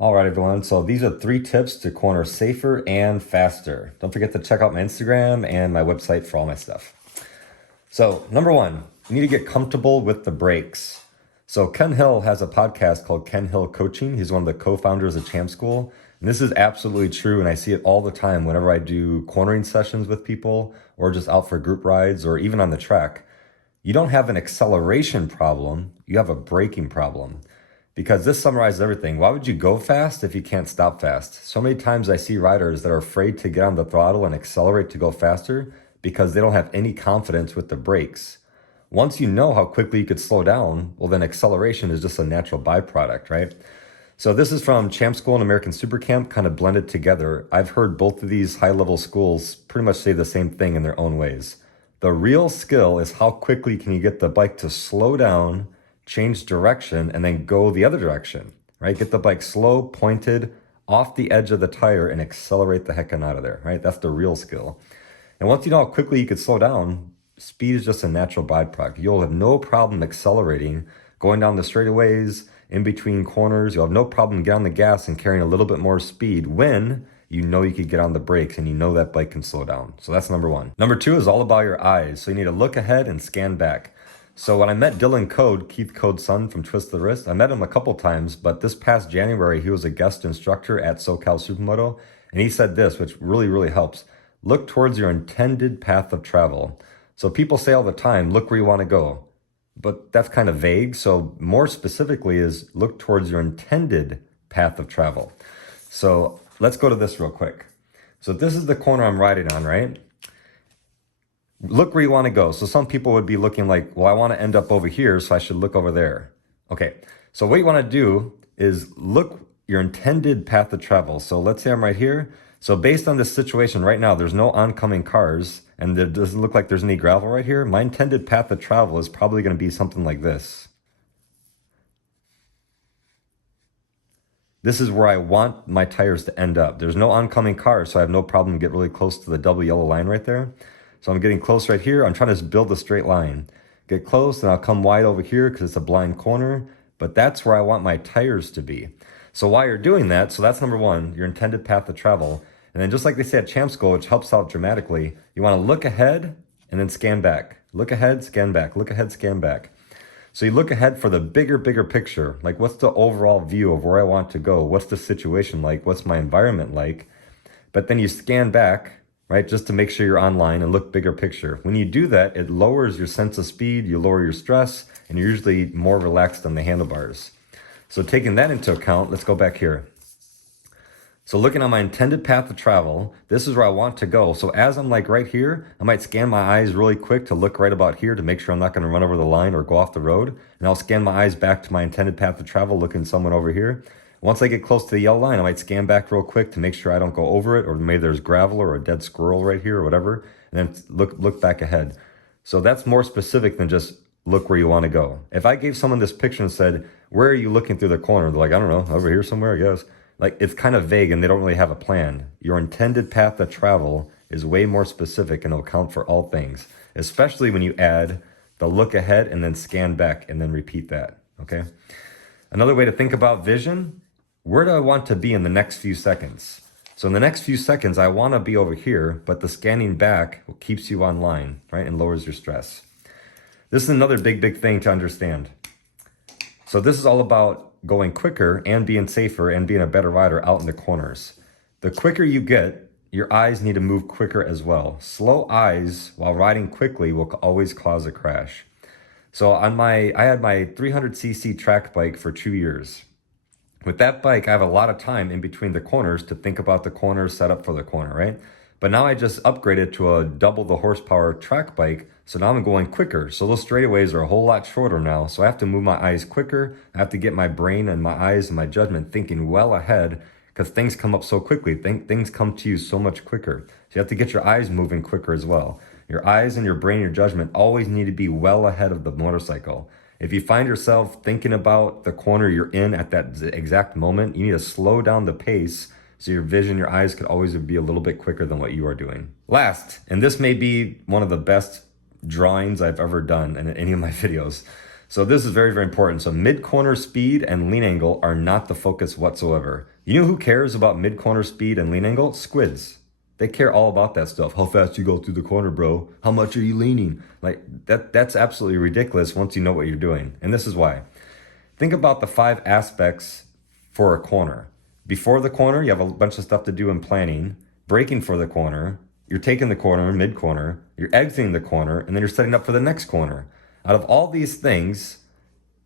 All right, everyone. So these are 3 tips to corner safer and faster. Don't forget to check out my Instagram and my website for all my stuff. So number 1, you need to get comfortable with the brakes. So Ken Hill has a podcast called Ken Hill Coaching. He's one of the co-founders of Champ School. And this is absolutely true. And I see it all the time whenever I do cornering sessions with people or just out for group rides or even on the track. You don't have an acceleration problem. You have a braking problem. Because this summarizes everything. Why would you go fast if you can't stop fast? So many times I see riders that are afraid to get on the throttle and accelerate to go faster because they don't have any confidence with the brakes. Once you know how quickly you could slow down, well then acceleration is just a natural byproduct, right? So this is from Champ School and American Super Camp, kind of blended together. I've heard both of these high-level schools pretty much say the same thing in their own ways. The real skill is how quickly can you get the bike to slow down, change direction, and then go the other direction, right? Get the bike slow, pointed, off the edge of the tire and accelerate the heck out of there, right? That's the real skill. And once you know how quickly you could slow down, speed is just a natural byproduct. You'll have no problem accelerating, going down the straightaways, in between corners. You'll have no problem getting on the gas and carrying a little bit more speed when you know you could get on the brakes and you know that bike can slow down. So that's number 1. Number 2 is all about your eyes. So you need to look ahead and scan back. So when I met Dylan Code, Keith Code's son from Twist the Wrist, I met him a couple times, but this past January, he was a guest instructor at SoCal Supermoto, and he said this, which really helps. Look towards your intended path of travel. So people say all the time, look where you want to go, but that's kind of vague. So more specifically is look towards your intended path of travel. So let's go to this real quick. So this is the corner I'm riding on, right? Look where you want to go. So some people would be looking like, well, I want to end up over here, so I should look over there. Okay, so what you want to do is look your intended path of travel. So let's say I'm right here. So based on this situation right now, there's no oncoming cars and it doesn't look like there's any gravel right here. My intended path of travel is probably going to be something like this. This is where I want my tires to end up. There's no oncoming cars, so I have no problem to get really close to the double yellow line right there. So I'm getting close right here. I'm trying to build a straight line. Get close and I'll come wide over here because it's a blind corner, but that's where I want my tires to be. So while you're doing that, so that's number 1, your intended path of travel. And then just like they say at Champ School, which helps out dramatically, you want to look ahead and then scan back. Look ahead, scan back, look ahead, scan back. So you look ahead for the bigger picture. Like what's the overall view of where I want to go? What's the situation like? What's my environment like? But then you scan back, right? Just to make sure you're online and look bigger picture. When you do that, it lowers your sense of speed, you lower your stress, and you're usually more relaxed on the handlebars. So taking that into account, let's go back here. So looking on my intended path of travel, this is where I want to go. So as I'm like right here, I might scan my eyes really quick to look right about here to make sure I'm not going to run over the line or go off the road. And I'll scan my eyes back to my intended path of travel, looking someone over here. Once I get close to the yellow line, I might scan back real quick to make sure I don't go over it, or maybe there's gravel or a dead squirrel right here or whatever, and then look back ahead. So that's more specific than just look where you want to go. If I gave someone this picture and said, where are you looking through the corner? They're like, I don't know, over here somewhere, I guess. Like, it's kind of vague and they don't really have a plan. Your intended path of travel is way more specific and it'll count for all things, especially when you add the look ahead and then scan back and then repeat that, okay? Another way to think about vision, where do I want to be in the next few seconds? So in the next few seconds, I want to be over here, but the scanning back keeps you online, right? And lowers your stress. This is another big thing to understand. So this is all about going quicker and being safer and being a better rider out in the corners. The quicker you get, your eyes need to move quicker as well. Slow eyes while riding quickly will always cause a crash. So I had my 300cc track bike for 2 years. With that bike, I have a lot of time in between the corners to think about the corner, set up for the corner, right? But now I just upgraded to a double the horsepower track bike, so now I'm going quicker. So those straightaways are a whole lot shorter now, so I have to move my eyes quicker. I have to get my brain and my eyes and my judgment thinking well ahead because things come up so quickly. Things come to you so much quicker. So you have to get your eyes moving quicker as well. Your eyes and your brain, your judgment always need to be well ahead of the motorcycle. If you find yourself thinking about the corner you're in at that exact moment, you need to slow down the pace so your vision, your eyes could always be a little bit quicker than what you are doing. Last, and this may be one of the best drawings I've ever done in any of my videos. So this is very, very important. So mid-corner speed and lean angle are not the focus whatsoever. You know who cares about mid-corner speed and lean angle? Squids. They care all about that stuff. How fast you go through the corner, bro? How much are you leaning? Like that's absolutely ridiculous once you know what you're doing. And this is why. Think about the 5 aspects for a corner. Before the corner, you have a bunch of stuff to do in planning. Braking for the corner, you're taking the corner, mid-corner, you're exiting the corner, and then you're setting up for the next corner. Out of all these things,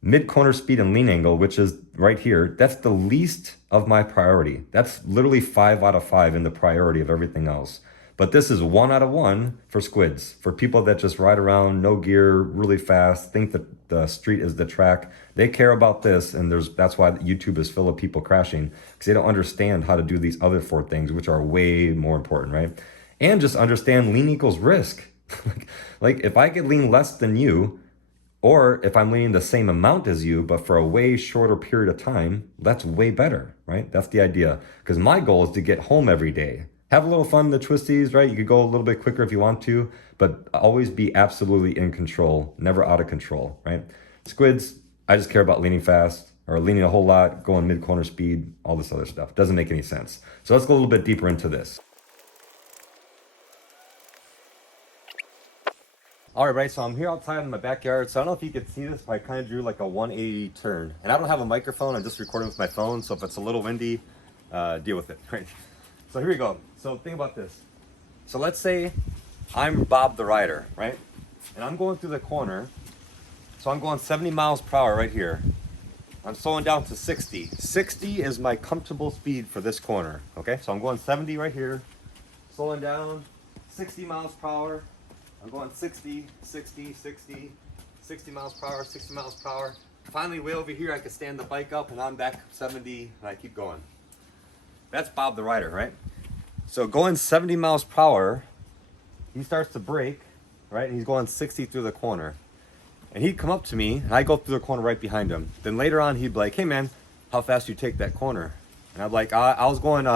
mid-corner speed and lean angle, which is right here, that's the least of my priority. That's literally 5 out of 5 in the priority of everything else. But this is 1 out of 1 for squids, for people that just ride around, no gear, really fast, think that the street is the track. They care about this, and that's why YouTube is full of people crashing, because they don't understand how to do these other 4 things, which are way more important, right? And just understand lean equals risk. like if I could lean less than you, or if I'm leaning the same amount as you, but for a way shorter period of time, that's way better, right? That's the idea. Because my goal is to get home every day. Have a little fun in the twisties, right? You could go a little bit quicker if you want to, but always be absolutely in control, never out of control, right? Squids, I just care about leaning fast or leaning a whole lot, going mid-corner speed, all this other stuff. Doesn't make any sense. So let's go a little bit deeper into this. All right, so I'm here outside in my backyard. So I don't know if you can see this, but I kind of drew like a 180 turn. And I don't have a microphone, I'm just recording with my phone. So if it's a little windy, deal with it, right? So here we go. So think about this. So let's say I'm Bob the rider, right? And I'm going through the corner. So I'm going 70 miles per hour right here. I'm slowing down to 60. 60 is my comfortable speed for this corner, okay? So I'm going 70 right here, slowing down, 60 miles per hour. I'm going 60, 60, 60, 60 miles per hour, 60 miles per hour. Finally, way over here, I can stand the bike up and I'm back 70 and I keep going. That's Bob the rider, right? So going 70 miles per hour, he starts to brake, right? And he's going 60 through the corner. And he'd come up to me and I go through the corner right behind him. Then later on, he'd be like, hey man, how fast do you take that corner? And I'm like, I was going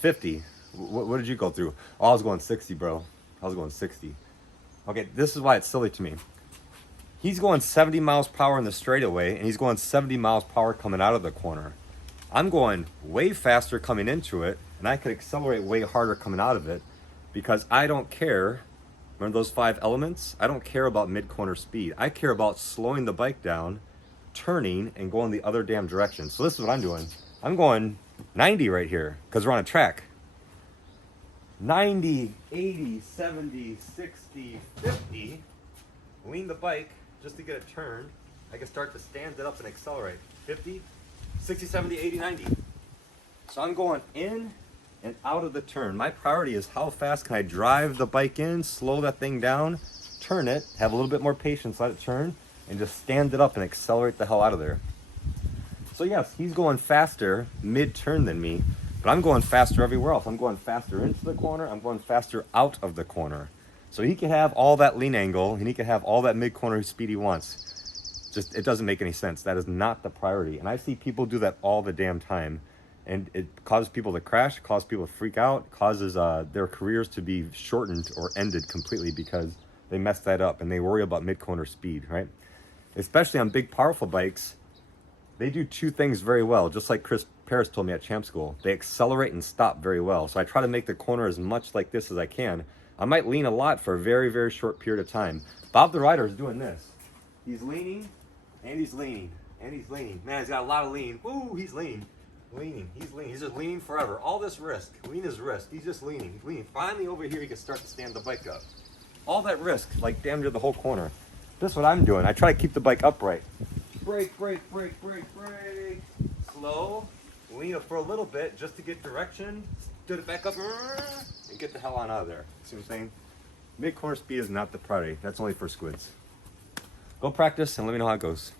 50. What did you go through? Oh, I was going 60, bro. I was going 60. Okay, this is why it's silly to me. He's going 70 miles per hour in the straightaway, and he's going 70 miles per hour coming out of the corner. I'm going way faster coming into it, and I could accelerate way harder coming out of it because I don't care. Remember those 5 elements? I don't care about mid-corner speed. I care about slowing the bike down, turning, and going the other damn direction. So this is what I'm doing. I'm going 90 right here because we're on a track. 90, 80, 70, 60, 50. Lean the bike just to get a turn. I can start to stand it up and accelerate. 50, 60, 70, 80, 90. So I'm going in and out of the turn. My priority is how fast can I drive the bike in, slow that thing down, turn it, have a little bit more patience, let it turn, and just stand it up and accelerate the hell out of there. So yes, he's going faster mid-turn than me, but I'm going faster everywhere else. I'm going faster into the corner. I'm going faster out of the corner. So he can have all that lean angle and he can have all that mid-corner speed he wants. Just, it doesn't make any sense. That is not the priority. And I see people do that all the damn time. And it causes people to crash, causes people to freak out, causes their careers to be shortened or ended completely because they mess that up and they worry about mid-corner speed, right? Especially on big, powerful bikes, they do 2 things very well, just like Chris Paris told me at Champ School. They accelerate and stop very well. So I try to make the corner as much like this as I can. I might lean a lot for a very, very short period of time. Bob the rider is doing this. He's leaning, and he's leaning, and he's leaning. Man, he's got a lot of lean. Woo, he's leaning. Leaning, he's leaning. He's just leaning forever. All this risk, lean his wrist. He's just leaning, he's leaning. Finally over here, he can start to stand the bike up. All that risk, like damn near the whole corner. This is what I'm doing. I try to keep the bike upright. Brake, brake, brake, brake, brake. Slow. Lean it for a little bit just to get direction. Stood it back up and get the hell on out of there. See what I'm saying? Mid-corner speed is not the priority. That's only for squids. Go practice and let me know how it goes.